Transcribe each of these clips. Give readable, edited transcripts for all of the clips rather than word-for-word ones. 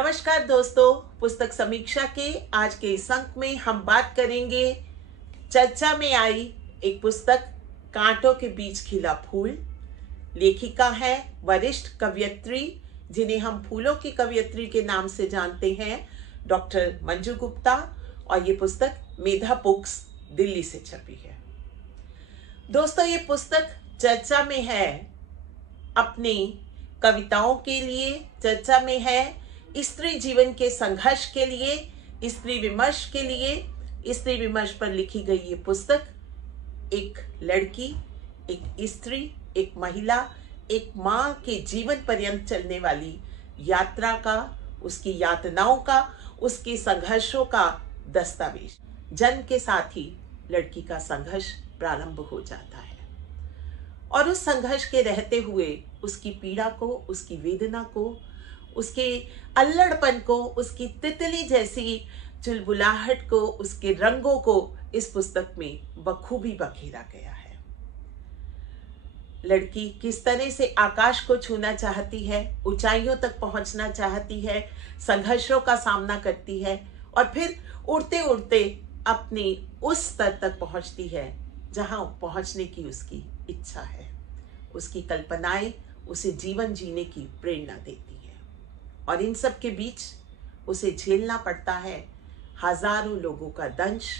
नमस्कार दोस्तों, पुस्तक समीक्षा के आज के इस अंक में हम बात करेंगे चर्चा में आई एक पुस्तक कांटों के बीच खिला फूल। लेखिका है वरिष्ठ कवयित्री, जिन्हें हम फूलों की कवयित्री के नाम से जानते हैं, डॉक्टर मंजू गुप्ता। और ये पुस्तक मेधा बुक्स दिल्ली से छपी है। दोस्तों, ये पुस्तक चर्चा में है अपनी कविताओं के लिए, चर्चा में है स्त्री जीवन के संघर्ष के लिए, स्त्री विमर्श के लिए। स्त्री विमर्श पर लिखी गई ये पुस्तक एक लड़की, एक स्त्री, एक महिला, एक माँ के जीवन पर्यंत चलने वाली यात्रा का, उसकी यातनाओं का, उसके संघर्षों का दस्तावेज। जन्म के साथ ही लड़की का संघर्ष प्रारंभ हो जाता है और उस संघर्ष के रहते हुए उसकी पीड़ा को, उसकी वेदना को, उसके अल्लड़पन को, उसकी तितली जैसी चुलबुलाहट को, उसके रंगों को इस पुस्तक में बखूबी बखेरा गया है। लड़की किस तरह से आकाश को छूना चाहती है, ऊंचाइयों तक पहुंचना चाहती है, संघर्षों का सामना करती है और फिर उड़ते उड़ते अपनी उस स्तर तक पहुंचती है जहां पहुंचने की उसकी इच्छा है। उसकी कल्पनाएं उसे जीवन जीने की प्रेरणा देती है और इन सब के बीच उसे झेलना पड़ता है हजारों लोगों का दंश,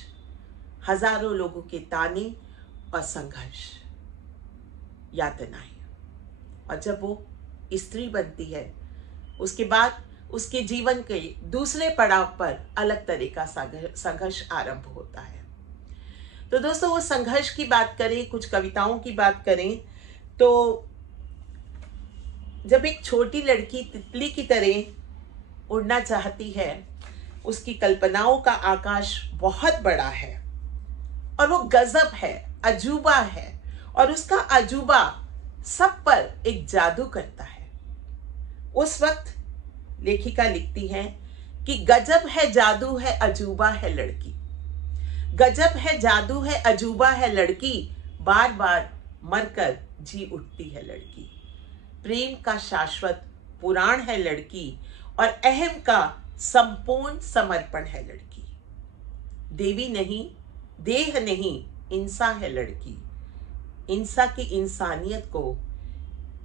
हजारों लोगों के ताने और संघर्ष, यातनाएं। और जब वो स्त्री बनती है, उसके बाद उसके जीवन के दूसरे पड़ाव पर अलग तरह का संघर्ष आरंभ होता है। तो दोस्तों, वो संघर्ष की बात करें, कुछ कविताओं की बात करें, तो जब एक छोटी लड़की तितली की तरह उड़ना चाहती है, उसकी कल्पनाओं का आकाश बहुत बड़ा है और वो गजब है, अजूबा है और उसका अजूबा सब पर एक जादू करता है। उस वक्त लेखिका लिखती है कि गजब है, जादू है, अजूबा है लड़की। गजब है, जादू है, अजूबा है लड़की, बार बार मरकर जी उठती है लड़की। प्रेम का शाश्वत पुराण है लड़की और अहम का संपूर्ण समर्पण है लड़की। देवी नहीं, देह नहीं, इंसान है लड़की। इंसान की इंसानियत को,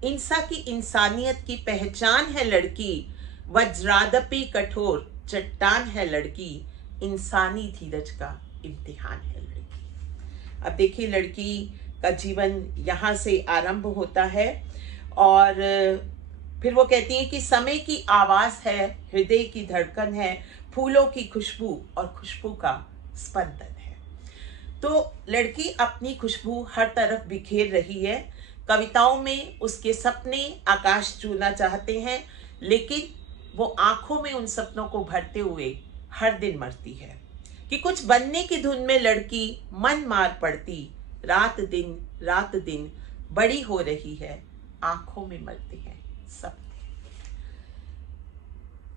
इंसान की इंसानियत की पहचान है लड़की। वज्रादपि कठोर चट्टान है लड़की, इंसानी धीरज का इम्तिहान है लड़की। अब देखिए, लड़की का जीवन यहाँ से आरंभ होता है और फिर वो कहती है कि समय की आवाज है, हृदय की धड़कन है, फूलों की खुशबू और खुशबू का स्पंदन है। तो लड़की अपनी खुशबू हर तरफ बिखेर रही है। कविताओं में उसके सपने आकाश छूना चाहते हैं, लेकिन वो आंखों में उन सपनों को भरते हुए हर दिन मरती है कि कुछ बनने की धुन में लड़की मन मार पड़ती, रात दिन बड़ी हो रही है, आंखों में मरते हैं सपने।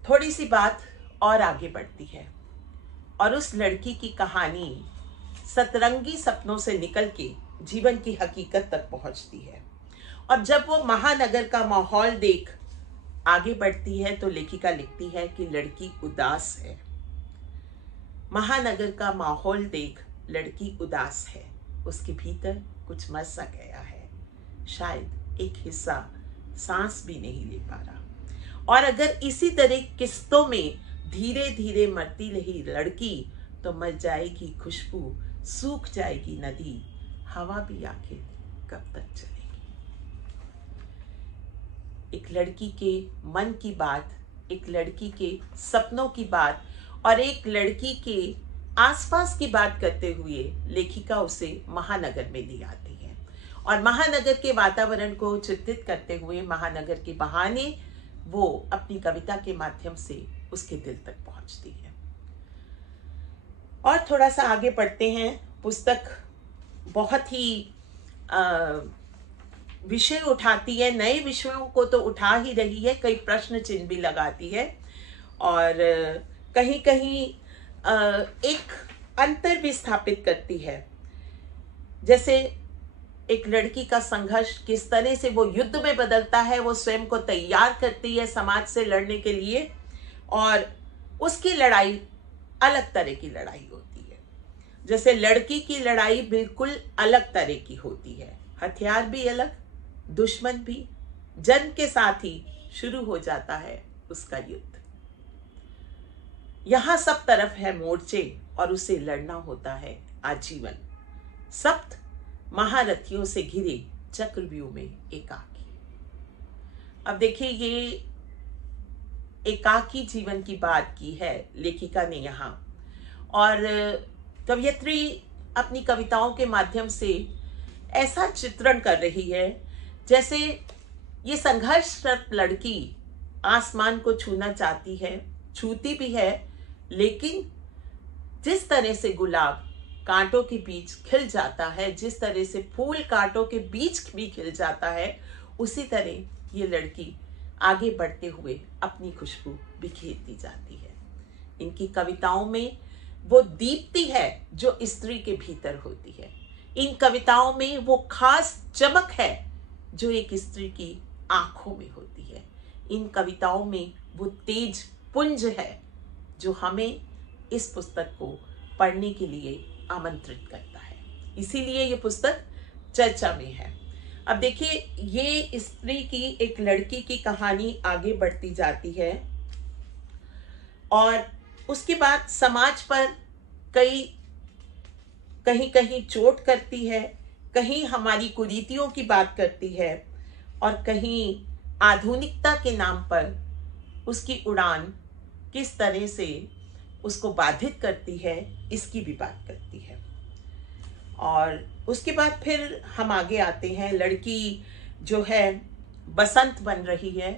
थोड़ी सी बात और आगे बढ़ती है और उस लड़की की कहानी सतरंगी सपनों से निकल के जीवन की हकीकत तक पहुंचती है। और जब वो महानगर का माहौल देख आगे बढ़ती है तो लेखिका लिखती है कि लड़की उदास है। महानगर का माहौल देख लड़की उदास है, उसके भीतर कुछ मर सा गया है, शायद एक हिस्सा सांस भी नहीं ले पा रहा। और अगर इसी तरह किस्तों में धीरे धीरे मरती रही लड़की तो मर जाएगी खुशबू, सूख जाएगी नदी, हवा भी आखिर कब तक चलेगी। एक लड़की के मन की बात, एक लड़की के सपनों की बात और एक लड़की के आसपास की बात करते हुए लेखिका उसे महानगर में ले आती है और महानगर के वातावरण को चित्रित करते हुए, महानगर के बहाने वो अपनी कविता के माध्यम से उसके दिल तक पहुंचती है। और थोड़ा सा आगे बढ़ते हैं। पुस्तक बहुत ही विषय उठाती है, नए विषयों को तो उठा ही रही है, कई प्रश्न चिन्ह भी लगाती है और कहीं कहीं एक अंतर भी स्थापित करती है। जैसे एक लड़की का संघर्ष किस तरह से वो युद्ध में बदलता है, वो स्वयं को तैयार करती है समाज से लड़ने के लिए, और उसकी लड़ाई अलग तरह की लड़ाई होती है। जैसे लड़की की लड़ाई बिल्कुल अलग तरह की होती है, हथियार भी अलग, दुश्मन भी, जन्म के साथ ही शुरू हो जाता है उसका युद्ध। यहां सब तरफ है मोर्चे और उसे लड़ना होता है आजीवन, सप्त महारथियों से घिरे चक्रव्यूह में एकाकी। अब देखिए, ये एकाकी जीवन की बात की है लेखिका ने यहाँ, और कवयित्री अपनी कविताओं के माध्यम से ऐसा चित्रण कर रही है जैसे ये संघर्षरत लड़की आसमान को छूना चाहती है, छूती भी है, लेकिन जिस तरह से गुलाब कांटों के बीच खिल जाता है, जिस तरह से फूल कांटों के बीच भी खिल जाता है, उसी तरह ये लड़की आगे बढ़ते हुए अपनी खुशबू बिखेरती जाती है। इनकी कविताओं में वो दीप्ति है जो स्त्री के भीतर होती है। इन कविताओं में वो खास चमक है जो एक स्त्री की आंखों में होती है। इन कविताओं में वो तेज पुंज है जो हमें इस पुस्तक को पढ़ने के लिए आमंत्रित करता है। इसीलिए ये पुस्तक चर्चा में है। अब देखिए, ये स्त्री की, एक लड़की की कहानी आगे बढ़ती जाती है और उसके बाद समाज पर कहीं कहीं चोट करती है, कहीं हमारी कुरीतियों की बात करती है और कहीं आधुनिकता के नाम पर उसकी उड़ान किस तरह से उसको बाधित करती है, इसकी भी बात करती है। और उसके बाद फिर हम आगे आते हैं। लड़की जो है बसंत बन रही है,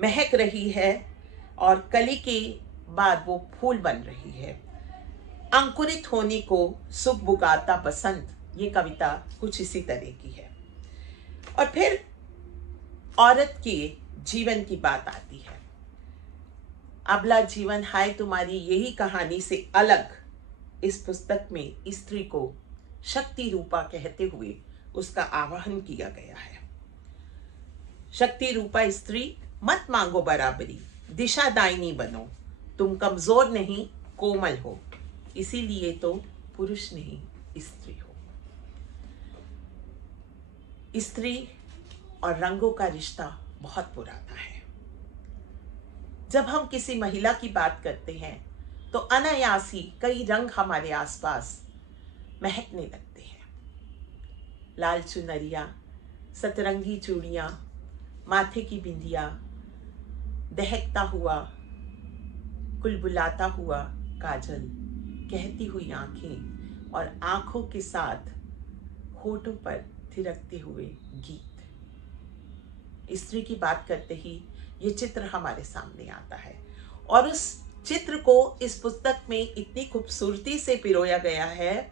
महक रही है, और कली के बाद वो फूल बन रही है। अंकुरित होने को सुख बुगाता बसंत, ये कविता कुछ इसी तरह की है। और फिर औरत के जीवन की बात आती है। अबला जीवन हाय तुम्हारी, यही कहानी से अलग इस पुस्तक में स्त्री को शक्ति रूपा कहते हुए उसका आवाहन किया गया है। शक्ति रूपा स्त्री मत मांगो बराबरी, दिशा दायनी बनो, तुम कमजोर नहीं कोमल हो, इसीलिए तो पुरुष नहीं स्त्री हो। स्त्री और रंगों का रिश्ता बहुत पुराना है। जब हम किसी महिला की बात करते हैं तो अनायास ही कई रंग हमारे आसपास महकने लगते हैं। लाल चुनरिया, सतरंगी चूड़ियां, माथे की बिंदिया, दहकता हुआ कुलबुलाता हुआ काजल, कहती हुई आंखें और आंखों के साथ होठों पर थिरकते हुए गीत। स्त्री की बात करते ही ये चित्र हमारे सामने आता है और उस चित्र को इस पुस्तक में इतनी खूबसूरती से पिरोया गया है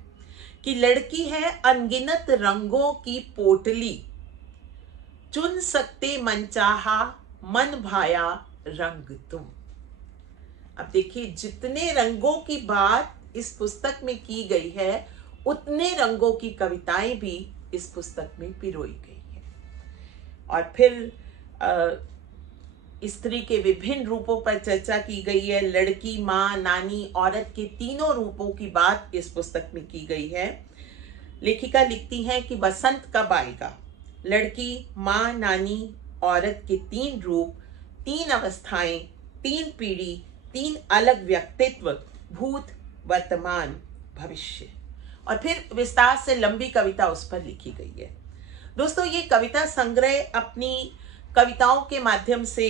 कि लड़की है अनगिनत रंगों की पोटली, चुन सकते मनचाहा मन भाया रंग तुम। अब देखिए, जितने रंगों की बात इस पुस्तक में की गई है, उतने रंगों की कविताएं भी इस पुस्तक में पिरोई गई है। और फिर स्त्री के विभिन्न रूपों पर चर्चा की गई है। लड़की, माँ, नानी, औरत के तीनों रूपों की बात इस पुस्तक में की गई है। लेखिका लिखती हैं कि बसंत कब आएगा। लड़की, माँ, नानी, औरत के तीन रूप, तीन अवस्थाएं, तीन पीढ़ी, तीन अलग व्यक्तित्व, भूत, वर्तमान, भविष्य। और फिर विस्तार से लंबी कविता उस पर लिखी गई है। दोस्तों, ये कविता संग्रह अपनी कविताओं के माध्यम से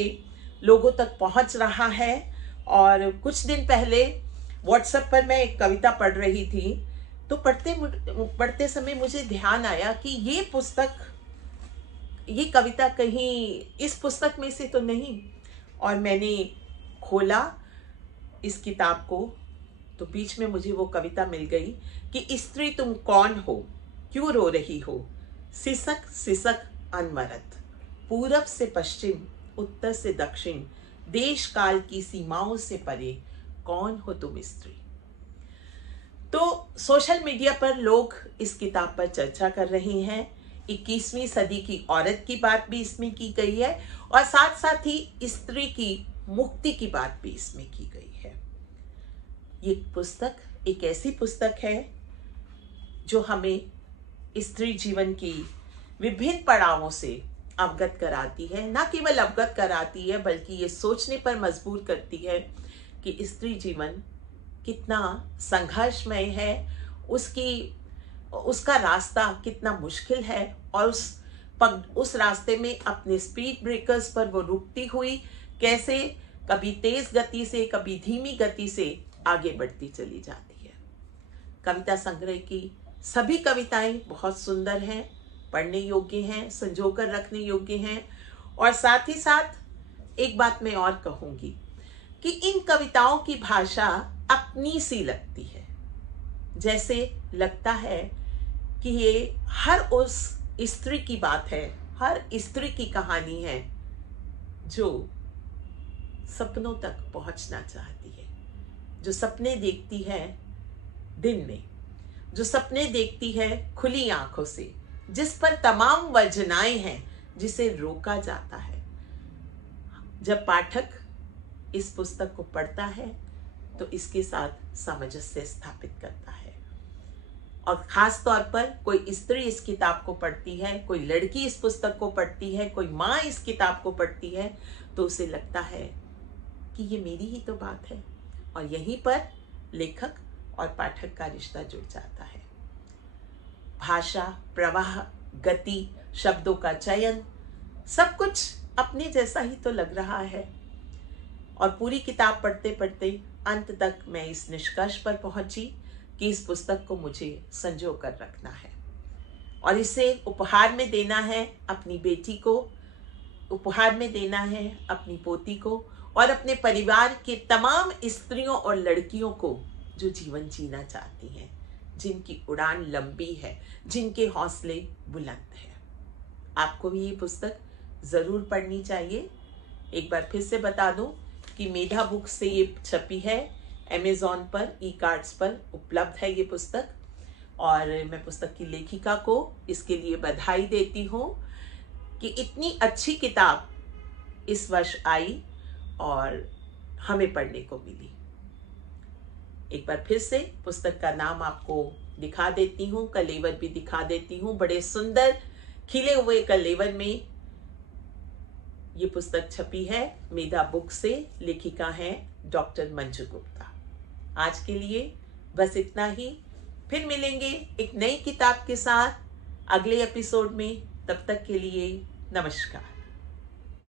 लोगों तक पहुंच रहा है। और कुछ दिन पहले व्हाट्सएप पर मैं एक कविता पढ़ रही थी, तो पढ़ते समय मुझे ध्यान आया कि ये कविता कहीं इस पुस्तक में से तो नहीं। और मैंने खोला इस किताब को तो बीच में मुझे वो कविता मिल गई कि स्त्री तुम कौन हो, क्यों रो रही हो, सिसक सिसक अनवरत, पूरब से पश्चिम, उत्तर से दक्षिण, देश काल की सीमाओं से परे, कौन हो तुम स्त्री। तो सोशल मीडिया पर लोग इस किताब पर चर्चा कर रहे हैं। 21वीं सदी की औरत की बात भी इसमें की गई है और साथ साथ ही स्त्री की मुक्ति की बात भी इसमें की गई है। ये पुस्तक एक ऐसी पुस्तक है जो हमें स्त्री जीवन की विभिन्न पड़ावों से अवगत कराती है। न केवल अवगत कराती है बल्कि ये सोचने पर मजबूर करती है कि स्त्री जीवन कितना संघर्षमय है, उसका रास्ता कितना मुश्किल है, और उस रास्ते में अपने स्पीड ब्रेकर्स पर वो रुकती हुई कैसे कभी तेज गति से कभी धीमी गति से आगे बढ़ती चली जाती है। कविता संग्रह की सभी कविताएं बहुत सुंदर हैं, पढ़ने योग्य हैं, संजोकर रखने योग्य हैं। और साथ ही साथ एक बात मैं और कहूंगी कि इन कविताओं की भाषा अपनी सी लगती है, जैसे लगता है कि ये हर उस स्त्री की बात है, हर स्त्री की कहानी है जो सपनों तक पहुंचना चाहती है, जो सपने देखती है दिन में, जो सपने देखती है खुली आंखों से, जिस पर तमाम वर्जनाएं हैं, जिसे रोका जाता है। जब पाठक इस पुस्तक को पढ़ता है तो इसके साथ सामंजस्य स्थापित करता है। और खास तौर पर कोई स्त्री इस किताब को पढ़ती है, कोई लड़की इस पुस्तक को पढ़ती है, कोई माँ इस किताब को पढ़ती है, तो उसे लगता है कि ये मेरी ही तो बात है। और यहीं पर लेखक और पाठक का रिश्ता जुड़ जाता है। भाषा, प्रवाह, गति, शब्दों का चयन, सब कुछ अपने जैसा ही तो लग रहा है। और पूरी किताब पढ़ते पढ़ते अंत तक मैं इस निष्कर्ष पर पहुंची कि इस पुस्तक को मुझे संजो कर रखना है और इसे उपहार में देना है अपनी बेटी को, उपहार में देना है अपनी पोती को और अपने परिवार के तमाम स्त्रियों और लड़कियों को जो जीवन जीना चाहती हैं, जिनकी उड़ान लंबी है, जिनके हौसले बुलंद हैं। आपको भी ये पुस्तक ज़रूर पढ़नी चाहिए। एक बार फिर से बता दूं कि मेधा बुक्स से ये छपी है, अमेज़ॉन पर ई-कार्ड्स पर उपलब्ध है ये पुस्तक। और मैं पुस्तक की लेखिका को इसके लिए बधाई देती हूँ कि इतनी अच्छी किताब इस वर्ष आई और हमें पढ़ने को मिली। एक बार फिर से पुस्तक का नाम आपको दिखा देती हूँ, कलेवर भी दिखा देती हूँ। बड़े सुंदर खिले हुए कलेवर में ये पुस्तक छपी है मेधा बुक से। लेखिका हैं डॉक्टर मंजू गुप्ता। आज के लिए बस इतना ही। फिर मिलेंगे एक नई किताब के साथ अगले एपिसोड में। तब तक के लिए नमस्कार।